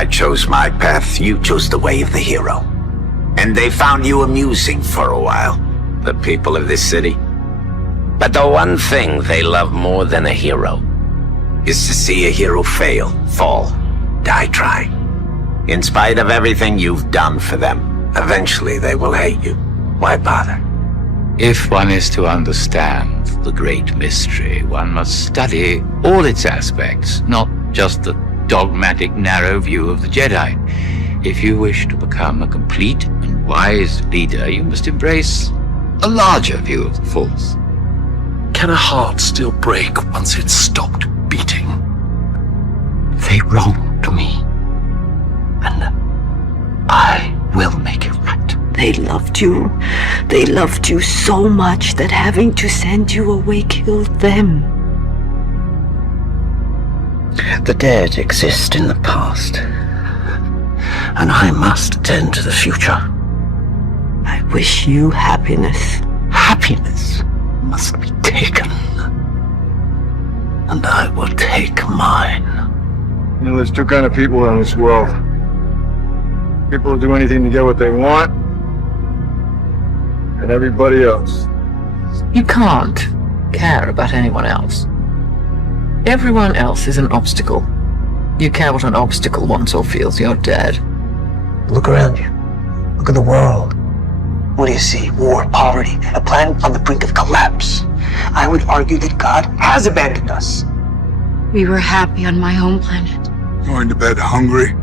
I chose my path, you chose the way of the hero. And they found you amusing for a while, the people of this city. But the one thing they love more than a hero is to see a hero fail, fall, die trying. In spite of everything you've done for them, eventually they will hate you. Why bother? If one is to understand the great mystery, one must study all its aspects, not just the dogmatic narrow view of the Jedi. If you wish to become a complete and wise leader, you must embrace a larger view of the Force. Can a heart still break once it's stopped beating? They wronged me, and I will make it right. They loved you. They loved you so much that having to send you away killed them. The dead exist in the past, and I must attend to the future. I wish you happiness. Happiness must be taken, and I will take mine. You know, there's two kind of people in this world. People who do anything to get what they want, and everybody else. You can't care about anyone else. Everyone else is an obstacle. You care what an obstacle wants or feels, you're dead. Look around you. Look at the world. What do you see? War, poverty, a planet on the brink of collapse. I would argue that God has abandoned us. We were happy on my home planet. Going to bed hungry,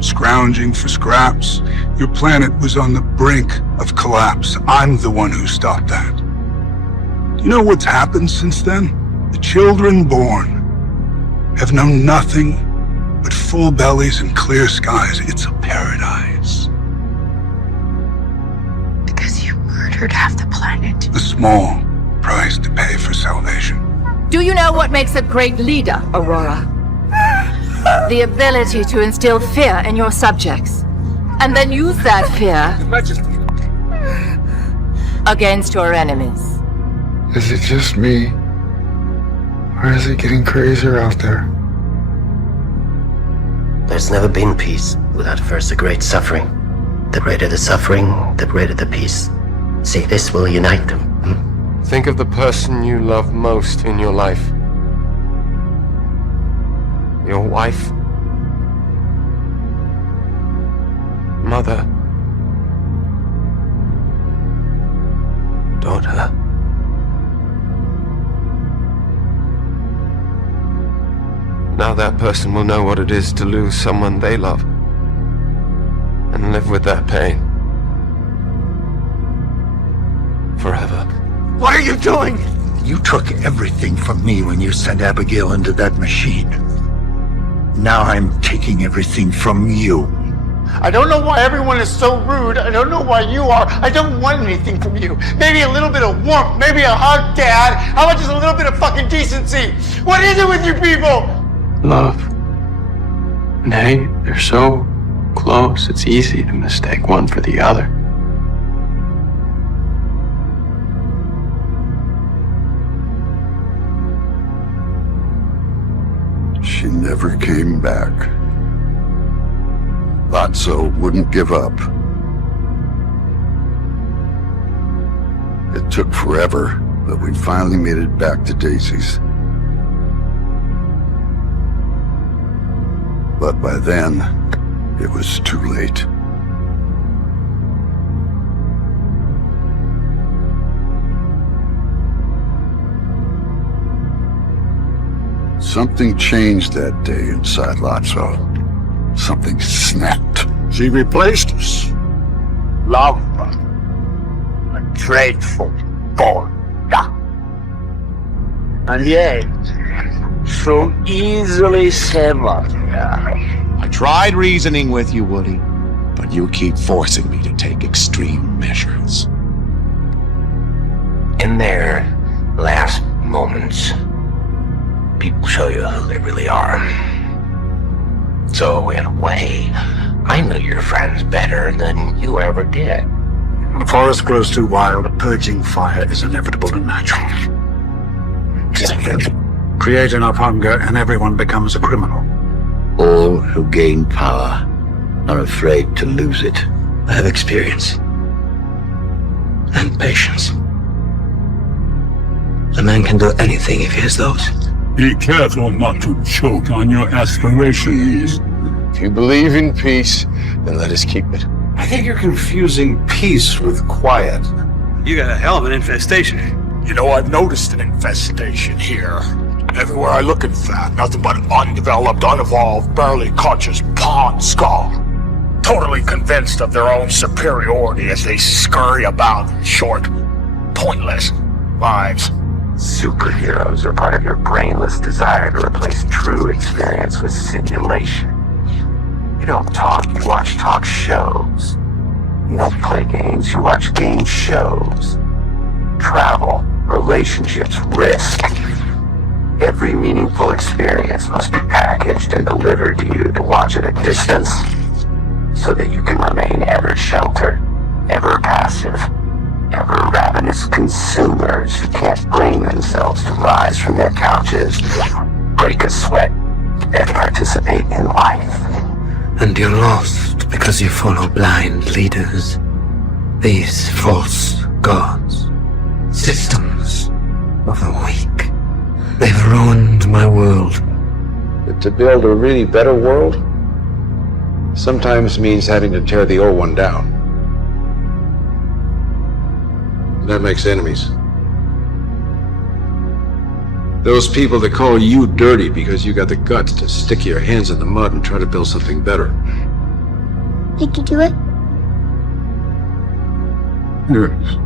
scrounging for scraps. Your planet was on the brink of collapse. I'm the one who stopped that. You know what's happened since then? The children born have known nothing but full bellies and clear skies. It's a paradise. Because you murdered half the planet. A small price to pay for salvation. Do you know what makes a great leader, Aurora? The ability to instill fear in your subjects, and then use that fear against your enemies. Is it just me? Or is it getting crazier out there? There's never been peace without first a great suffering. The greater the suffering, the greater the peace. See, this will unite them. Think of the person you love most in your life. Your wife. Mother. Daughter. Now that person will know what it is to lose someone they love, and live with that pain forever. What are you doing? You took everything from me when you sent Abigail into that machine. Now I'm taking everything from you. I don't know why everyone is so rude. I don't know why you are. I don't want anything from you. Maybe a little bit of warmth. Maybe a hug, Dad. How much is a little bit of fucking decency? What is it with you people? Love. And hey, they're so close, it's easy to mistake one for the other. She never came back. Lotso wouldn't give up. It took forever, but we finally made it back to Daisy's. But by then, it was too late. Something changed that day inside Lotso. Something snapped. She replaced us. Love. A grateful God. And yet, so easily severed. I tried reasoning with you, Woody, but you keep forcing me to take extreme measures. In their last moments, people show you who they really are. So, in a way, I knew your friends better than you ever did. The forest grows too wild, a purging fire is inevitable and natural. Create enough hunger and everyone becomes a criminal. All who gain power are afraid to lose it. I have experience and patience. A man can do anything if he has those. Be careful not to choke on your aspirations. If you believe in peace, then let us keep it. I think you're confusing peace with quiet. You got a hell of an infestation. You know, I've noticed an infestation here. Everywhere I look, in fact, nothing but undeveloped, unevolved, barely conscious pond skull. Totally convinced of their own superiority as they scurry about in short, pointless lives. Superheroes are part of your brainless desire to replace true experience with simulation. You don't talk, you watch talk shows. You don't play games, you watch game shows. Travel, relationships, risk. Every meaningful experience must be packaged and delivered to you to watch at a distance, so that you can remain ever sheltered, ever passive, ever ravenous consumers who can't bring themselves to rise from their couches, break a sweat, and participate in life. And you're lost because you follow blind leaders. These false gods. Systems of the weak. They've ruined my world. But to build a really better world sometimes means having to tear the old one down. That makes enemies. Those people that call you dirty because you got the guts to stick your hands in the mud and try to build something better. Did you do it? Yes.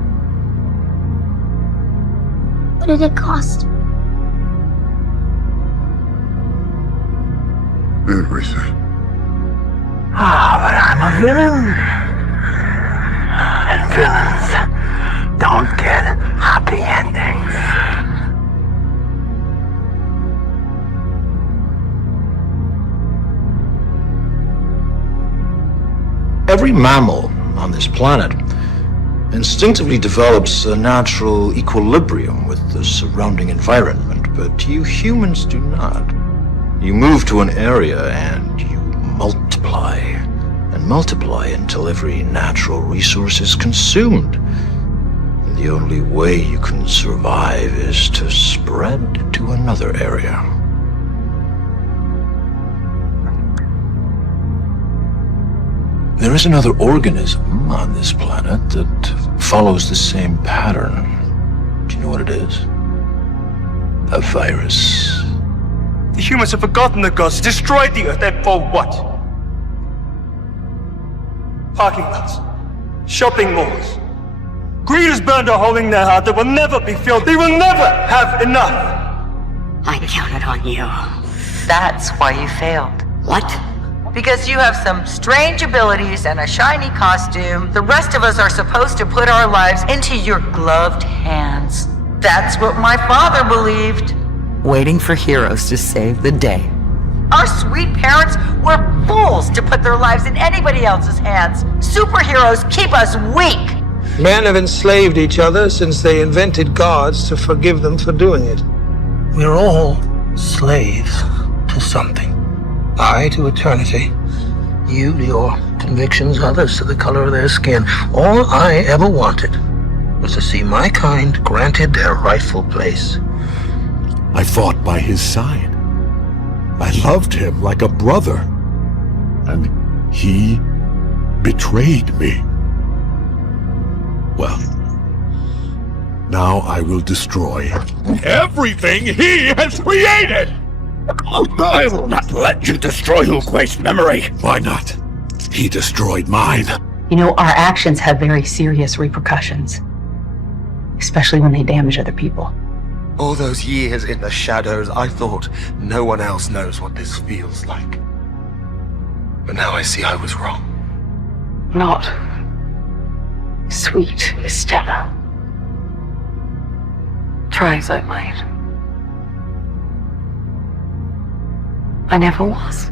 What did it cost? Everything. But I'm a villain. And villains don't get happy endings. Every mammal on this planet instinctively develops a natural equilibrium with the surrounding environment, but you humans do not. You move to an area and you multiply and multiply until every natural resource is consumed. And the only way you can survive is to spread to another area. There is another organism on this planet that follows the same pattern. Do you know what it is? A virus. The humans have forgotten the gods, destroyed the earth, and for what? Parking lots, shopping malls. Greed has burned a hole in their heart that will never be filled. They will never have enough. I counted on you. That's why you failed. What? Because you have some strange abilities and a shiny costume. The rest of us are supposed to put our lives into your gloved hands. That's what my father believed. Waiting for heroes to save the day. Our sweet parents were fools to put their lives in anybody else's hands. Superheroes keep us weak. Men have enslaved each other since they invented gods to forgive them for doing it. We're all slaves to something. I to eternity, you to your convictions, others to the color of their skin. All I ever wanted was to see my kind granted their rightful place. I fought by his side. I loved him like a brother. And he betrayed me. Well, now I will destroy everything he has created! I will not let you destroy Hu Kuei's memory. Why not? He destroyed mine. You know, our actions have very serious repercussions, especially when they damage other people. All those years in the shadows, I thought no one else knows what this feels like. But now I see I was wrong. Not sweet Stella. Try as I might. I never was.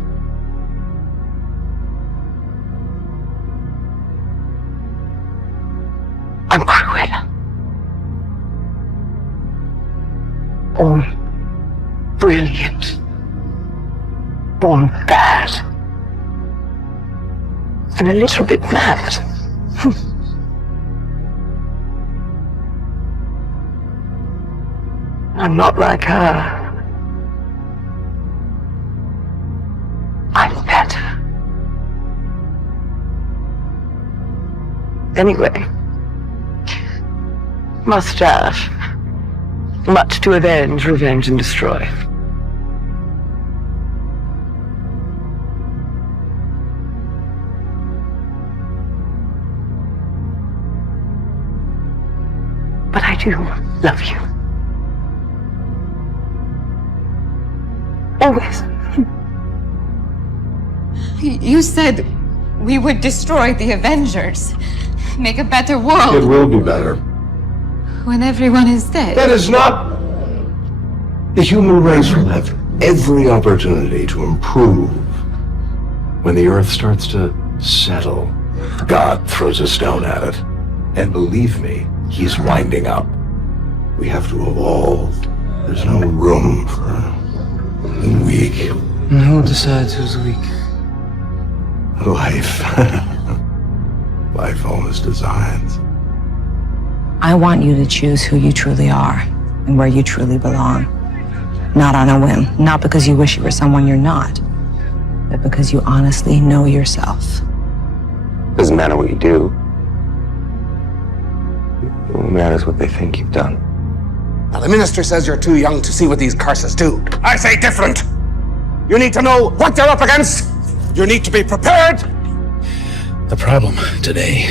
I'm Cruella. Or brilliant. born bad. And a little bit mad. I'm not like her. I'm better. Anyway, must have much to avenge, revenge, and destroy. But I do love you. Always. You said we would destroy the Avengers, make a better world. It will be better. When everyone is dead. That is not... The human race will have every opportunity to improve. When the Earth starts to settle, God throws a stone at it. And believe me, he's winding up. We have to evolve. There's no room for the weak. And who decides who's weak? Life. Life owns designs. I want you to choose who you truly are and where you truly belong. Not on a whim, not because you wish you were someone you're not, but because you honestly know yourself. Doesn't matter what you do. It only matters what they think you've done. Now, the minister says you're too young to see what these curses do. I say different. You need to know what you're up against. You need to be prepared. The problem today,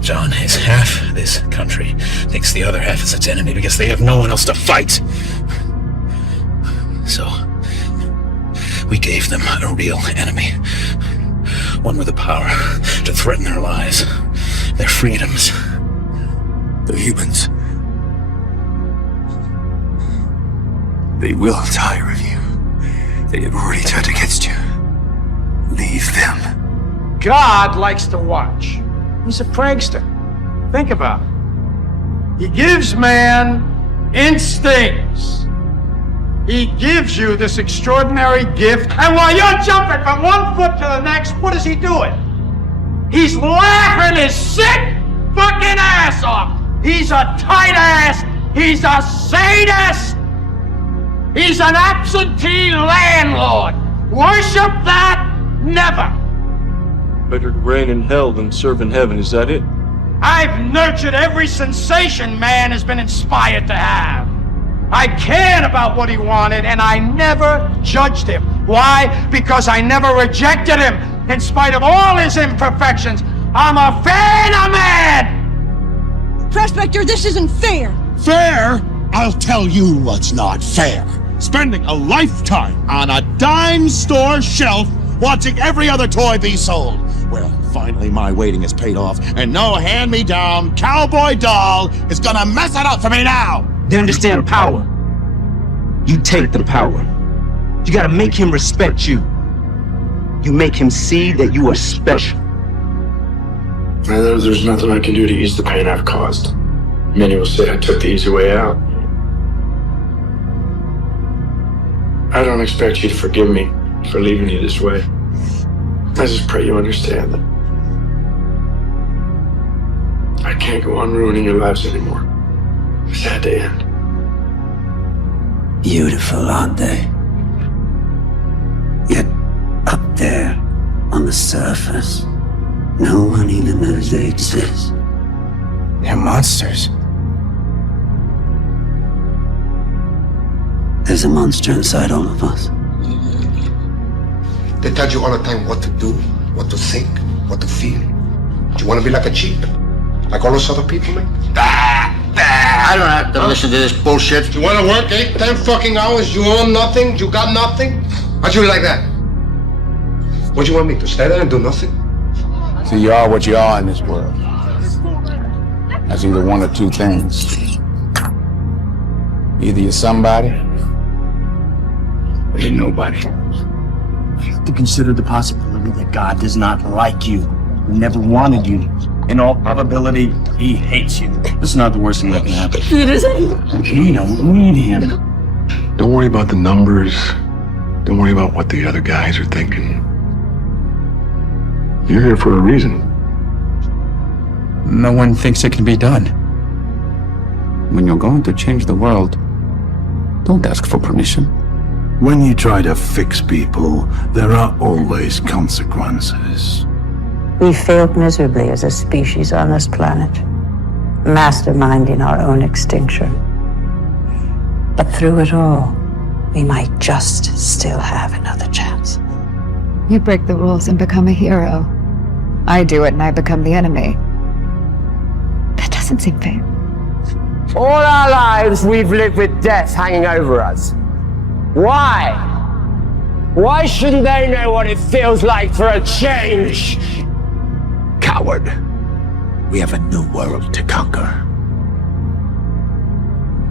John, is half this country thinks the other half is its enemy because they have no one else to fight. So, we gave them a real enemy. One with the power to threaten their lives, their freedoms. The humans. They will tire of you. They have already turned against you. Leave them. God likes to watch. He's a prankster. Think about it. He gives man instincts. He gives you this extraordinary gift, and while you're jumping from one foot to the next, what is he doing? He's laughing his sick fucking ass off. He's a tight ass. He's a sadist. He's an absentee landlord. Worship that? Never. Better to reign in hell than serve in heaven, is that it? I've nurtured every sensation man has been inspired to have. I cared about what he wanted, and I never judged him. Why? Because I never rejected him, in spite of all his imperfections. I'm a fan of man! Prospector, this isn't fair. Fair? I'll tell you what's not fair. Spending a lifetime on a dime store shelf watching every other toy be sold. Well, finally my waiting is paid off, and no hand-me-down cowboy doll is gonna mess it up for me now! They understand power. You take the power. You gotta make him respect you. You make him see that you are special. There's nothing I can do to ease the pain I've caused. Many will say I took the easy way out. I don't expect you to forgive me for leaving you this way. I just pray you understand that I can't go on ruining your lives anymore. It's had to end. Beautiful, aren't they? Yet up there on the surface, no one even knows they exist. They're monsters. There's a monster inside all of us. They tell you all the time what to do, what to think, what to feel. Do you want to be like a sheep? Like all those other people, man? I don't have to listen to this bullshit. You want to work 8, 10 fucking hours? You own nothing? You got nothing? How'd you like that? What do you want me to stay there and do nothing? So you are what you are in this world. That's either one or two things. Either you're somebody, or you're nobody. You have to consider the possibility that God does not like you. He never wanted you. In all probability, he hates you. This is not the worst thing that can happen. It isn't. We don't need him. Don't worry about the numbers. Don't worry about what the other guys are thinking. You're here for a reason. No one thinks it can be done. When you're going to change the world, don't ask for permission. When you try to fix people, there are always consequences. We failed miserably as a species on this planet, masterminding our own extinction. But through it all, we might just still have another chance. You break the rules and become a hero. I do it and I become the enemy. That doesn't seem fair. All our lives we've lived with death hanging over us. Why? Why shouldn't they know what it feels like for a change? Coward. We have a new world to conquer.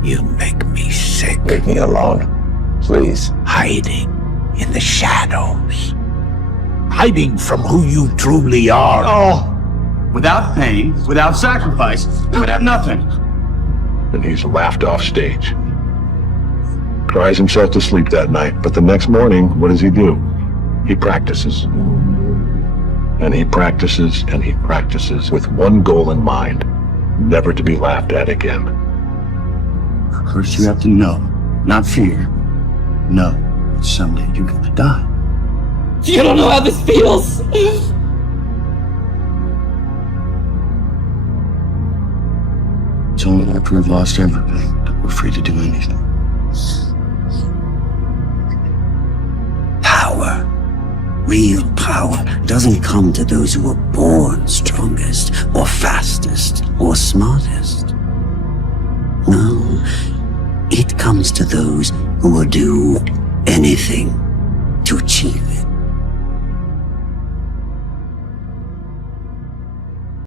You make me sick. Leave me alone, please. Hiding in the shadows. Hiding from who you truly are. Oh, without pain, without sacrifice, we would have nothing. And he's laughed off stage. Cries himself to sleep that night, but the next morning, what does he do? He practices. And he practices and he practices with one goal in mind: never to be laughed at again. First, you have to know, not fear. Know that someday you're gonna die. You don't know how this feels. It's only after we've lost everything that we're free to do anything. Power, real power, doesn't come to those who are born strongest, or fastest, or smartest. No, it comes to those who will do anything to achieve it.